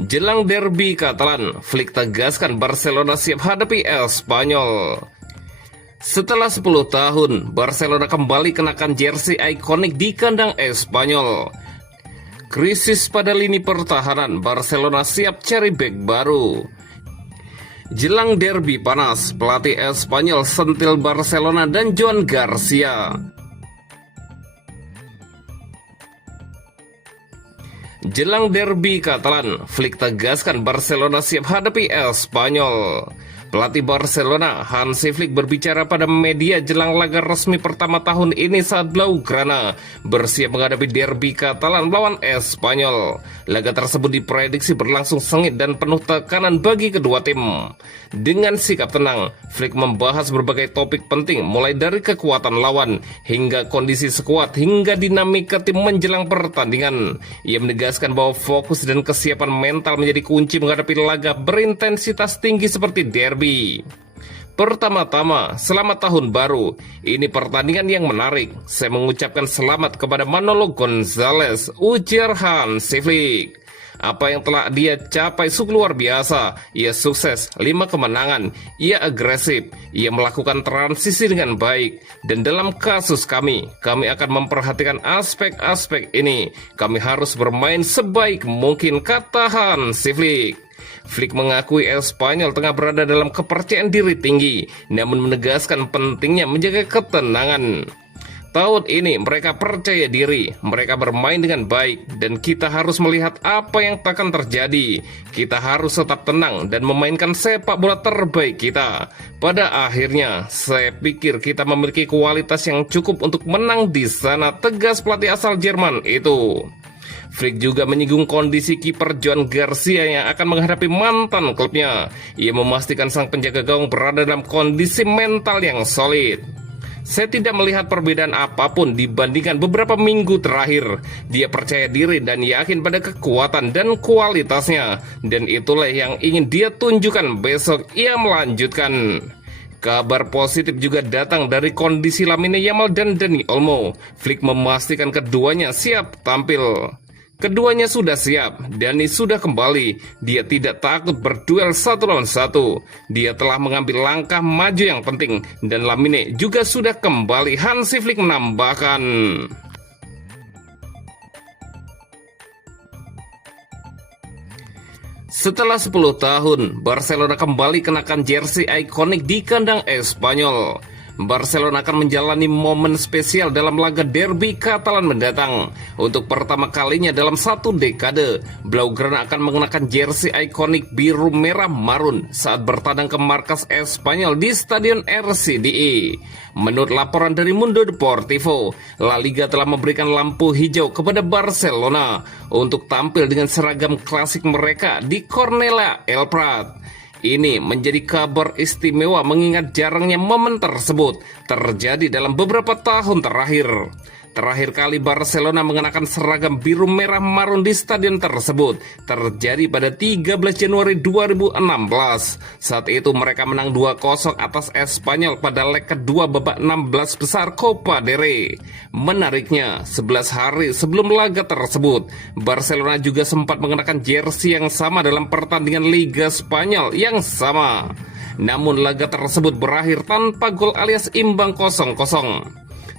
Jelang derby Catalan, Flick tegaskan Barcelona siap hadapi Espanyol. Setelah 10 tahun, Barcelona kembali kenakan jersey ikonik di kandang Espanyol. Krisis pada lini pertahanan, Barcelona siap cari bek baru. Jelang derby panas, pelatih Espanyol sentil Barcelona dan Joan Garcia. Jelang derby Catalan, Flick tegaskan Barcelona siap hadapi Espanyol. Pelatih Barcelona, Hansi Flick berbicara pada media jelang laga resmi pertama tahun ini saat Blaugrana bersiap menghadapi derby Catalan melawan Espanyol. Laga tersebut diprediksi berlangsung sengit dan penuh tekanan bagi kedua tim. Dengan sikap tenang, Flick membahas berbagai topik penting mulai dari kekuatan lawan hingga kondisi skuad hingga dinamika tim menjelang pertandingan. Ia menegaskan bahwa fokus dan kesiapan mental menjadi kunci menghadapi laga berintensitas tinggi seperti derby. Pertama-tama, selamat tahun baru. Ini pertandingan yang menarik. Saya mengucapkan selamat kepada Manolo Gonzalez, ujar Hansi Flick. Apa yang telah dia capai sungguh luar biasa. Ia sukses, 5 kemenangan. Ia agresif. Ia melakukan transisi dengan baik. Dan dalam kasus kami akan memperhatikan aspek-aspek ini. Kami harus bermain sebaik mungkin, kata Hansi Flick. Flick mengakui Espanyol tengah berada dalam kepercayaan diri tinggi, namun menegaskan pentingnya menjaga ketenangan. Tahun ini mereka percaya diri, mereka bermain dengan baik, dan kita harus melihat apa yang akan terjadi. Kita harus tetap tenang dan memainkan sepak bola terbaik kita. Pada akhirnya, saya pikir kita memiliki kualitas yang cukup untuk menang di sana, tegas pelatih asal Jerman itu. Flick juga menyinggung kondisi kiper Joan Garcia yang akan menghadapi mantan klubnya. Ia memastikan sang penjaga gawang berada dalam kondisi mental yang solid. Saya tidak melihat perbedaan apapun dibandingkan beberapa minggu terakhir. Dia percaya diri dan yakin pada kekuatan dan kualitasnya. Dan itulah yang ingin dia tunjukkan besok, ia melanjutkan. Kabar positif juga datang dari kondisi Lamine Yamal dan Dani Olmo. Flick memastikan keduanya siap tampil. Keduanya sudah siap, Dani sudah kembali. Dia tidak takut berduel 1 lawan 1. Dia telah mengambil langkah maju yang penting. Dan Lamine juga sudah kembali, Hansi Flick menambahkan. Setelah 10 tahun, Barcelona kembali kenakan jersey ikonik di kandang Espanyol. Barcelona akan menjalani momen spesial dalam laga derby Catalan mendatang. Untuk pertama kalinya dalam 1 dekade, Blaugrana akan mengenakan jersey ikonik biru merah marun saat bertandang ke markas Espanyol di Stadion RCDE. Menurut laporan dari Mundo Deportivo, La Liga telah memberikan lampu hijau kepada Barcelona untuk tampil dengan seragam klasik mereka di Cornellà El Prat. Ini menjadi kabar istimewa mengingat jarangnya momen tersebut terjadi dalam beberapa tahun terakhir. Terakhir kali Barcelona mengenakan seragam biru merah marun di stadion tersebut terjadi pada 13 Januari 2016. Saat itu mereka menang 2-0 atas Espanyol pada leg kedua babak 16 besar Copa del Rey. Menariknya, 11 hari sebelum laga tersebut, Barcelona juga sempat mengenakan jersey yang sama dalam pertandingan Liga Spanyol yang sama. Namun laga tersebut berakhir tanpa gol alias imbang 0-0.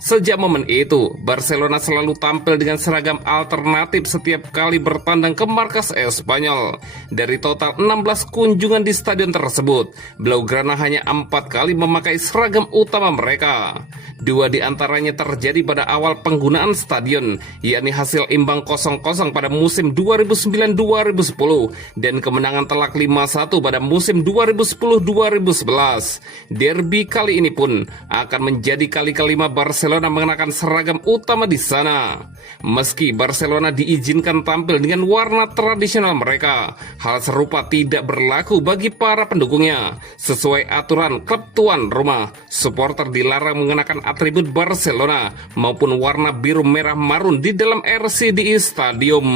Sejak momen itu, Barcelona selalu tampil dengan seragam alternatif setiap kali bertandang ke markas Espanyol. Dari total 16 kunjungan di stadion tersebut, Blaugrana hanya 4 kali memakai seragam utama mereka. 2 di antaranya terjadi pada awal penggunaan stadion, yakni hasil imbang 0-0 pada musim 2009-2010 dan kemenangan telak 5-1 pada musim 2010-2011. Derby kali ini pun akan menjadi kali kelima Barcelona mengenakan seragam utama di sana. Meski Barcelona diizinkan tampil dengan warna tradisional mereka, hal serupa tidak berlaku bagi para pendukungnya. Sesuai aturan klub tuan rumah, supporter dilarang mengenakan atribut Barcelona maupun warna biru merah marun di dalam RCDE Stadium.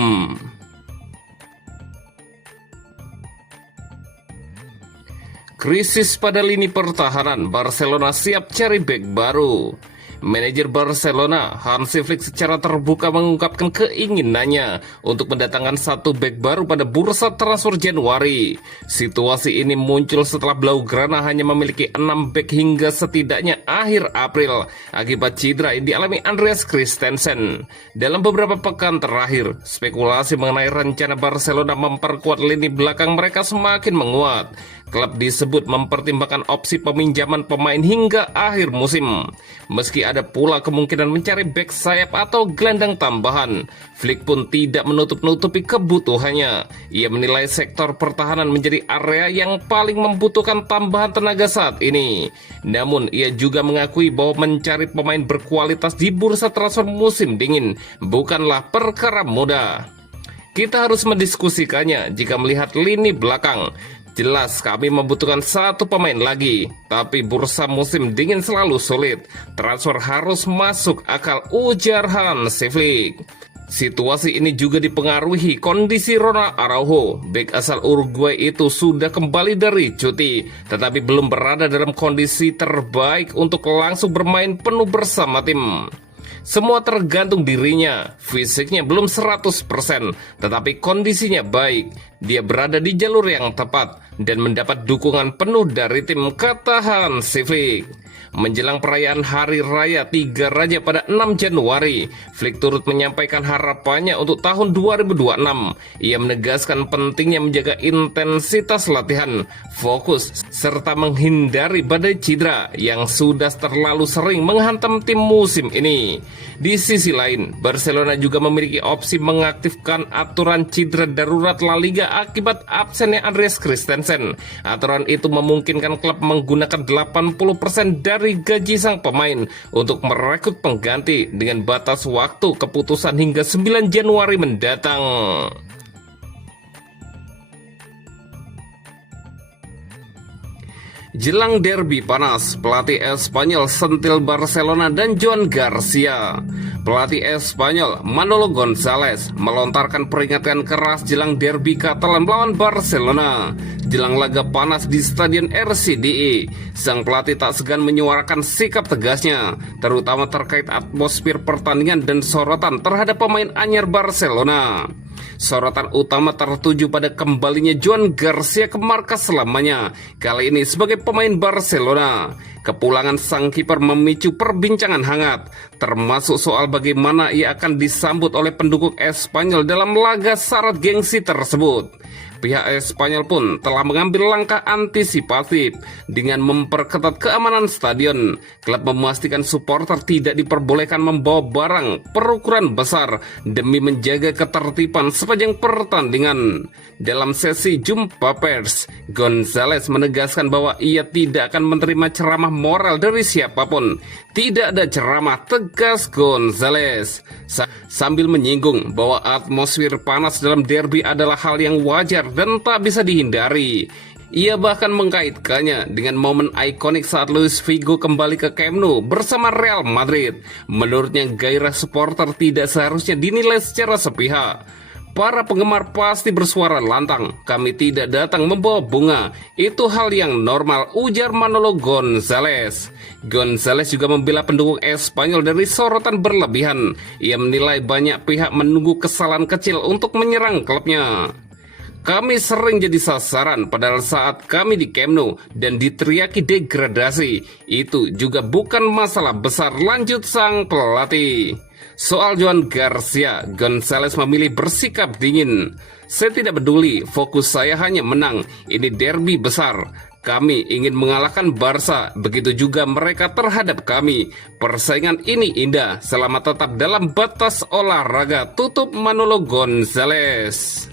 Krisis pada lini pertahanan, Barcelona siap cari bek baru. Manajer Barcelona, Hansi Flick secara terbuka mengungkapkan keinginannya untuk mendatangkan satu bek baru pada bursa transfer Januari. Situasi ini muncul setelah Blaugrana hanya memiliki 6 bek hingga setidaknya akhir April akibat cedera yang dialami Andreas Christensen. Dalam beberapa pekan terakhir, spekulasi mengenai rencana Barcelona memperkuat lini belakang mereka semakin menguat. Klub disebut mempertimbangkan opsi peminjaman pemain hingga akhir musim. Meski ada pula kemungkinan mencari bek sayap atau gelandang tambahan, Flick pun tidak menutup-nutupi kebutuhannya. Ia menilai sektor pertahanan menjadi area yang paling membutuhkan tambahan tenaga saat ini. Namun ia juga mengakui bahwa mencari pemain berkualitas di bursa transfer musim dingin bukanlah perkara mudah. Kita harus mendiskusikannya jika melihat lini belakang. Jelas kami membutuhkan satu pemain lagi, tapi bursa musim dingin selalu sulit. Transfer harus masuk akal, ujar Hansi Flick. Situasi ini juga dipengaruhi kondisi Ronald Araujo. Bek asal Uruguay itu sudah kembali dari cuti, tetapi belum berada dalam kondisi terbaik untuk langsung bermain penuh bersama tim. Semua tergantung dirinya, fisiknya belum 100%, tetapi kondisinya baik. Dia berada di jalur yang tepat dan mendapat dukungan penuh dari tim, kata Hansi Flick. Menjelang perayaan Hari Raya Tiga Raja pada 6 Januari, Flick turut menyampaikan harapannya untuk tahun 2026. Ia menegaskan pentingnya menjaga intensitas latihan, fokus, serta menghindari badai cedera yang sudah terlalu sering menghantam tim musim ini. Di sisi lain, Barcelona juga memiliki opsi mengaktifkan aturan cedera darurat La Liga akibat absennya Andreas Christensen. Aturan itu memungkinkan klub menggunakan 80% dari gaji sang pemain untuk merekrut pengganti dengan batas waktu keputusan hingga 9 Januari mendatang. Jelang derby panas, pelatih Espanyol sentil Barcelona dan Joan Garcia. Pelatih Espanyol Manolo Gonzalez melontarkan peringatan keras jelang derby Katalan melawan Barcelona. Jelang laga panas di Stadion RCDE, sang pelatih tak segan menyuarakan sikap tegasnya, terutama terkait atmosfer pertandingan dan sorotan terhadap pemain anyar Barcelona. Sorotan utama tertuju pada kembalinya Joan Garcia ke markas selamanya, kali ini sebagai pemain Barcelona. Kepulangan sang kiper memicu perbincangan hangat, termasuk soal bagaimana ia akan disambut oleh pendukung Espanyol dalam laga syarat gengsi tersebut. Pihak Espanyol pun telah mengambil langkah antisipatif dengan memperketat keamanan stadion. Klub memastikan supporter tidak diperbolehkan membawa barang berukuran besar demi menjaga ketertiban sepanjang pertandingan. Dalam sesi jumpa pers, Gonzalez menegaskan bahwa ia tidak akan menerima ceramah moral dari siapapun. Tidak ada ceramah, tegas Gonzalez. Sambil menyinggung bahwa atmosfer panas dalam derby adalah hal yang wajar dan tak bisa dihindari. Ia bahkan mengkaitkannya dengan momen ikonik saat Luis Figo kembali ke Camp Nou bersama Real Madrid. Menurutnya gairah supporter tidak seharusnya dinilai secara sepihak. Para penggemar pasti bersuara lantang, kami tidak datang membawa bunga, itu hal yang normal, ujar Manolo Gonzalez. Gonzalez juga membela pendukung Espanyol dari sorotan berlebihan. Ia menilai banyak pihak menunggu kesalahan kecil untuk menyerang klubnya. Kami sering jadi sasaran padahal saat kami di Camp Nou dan diteriaki degradasi. Itu juga bukan masalah besar, lanjut sang pelatih. Soal Joan Garcia, Gonzalez memilih bersikap dingin. Saya tidak peduli, fokus saya hanya menang. Ini derby besar. Kami ingin mengalahkan Barca, begitu juga mereka terhadap kami. Persaingan ini indah selama tetap dalam batas olahraga, tutup Manolo Gonzalez.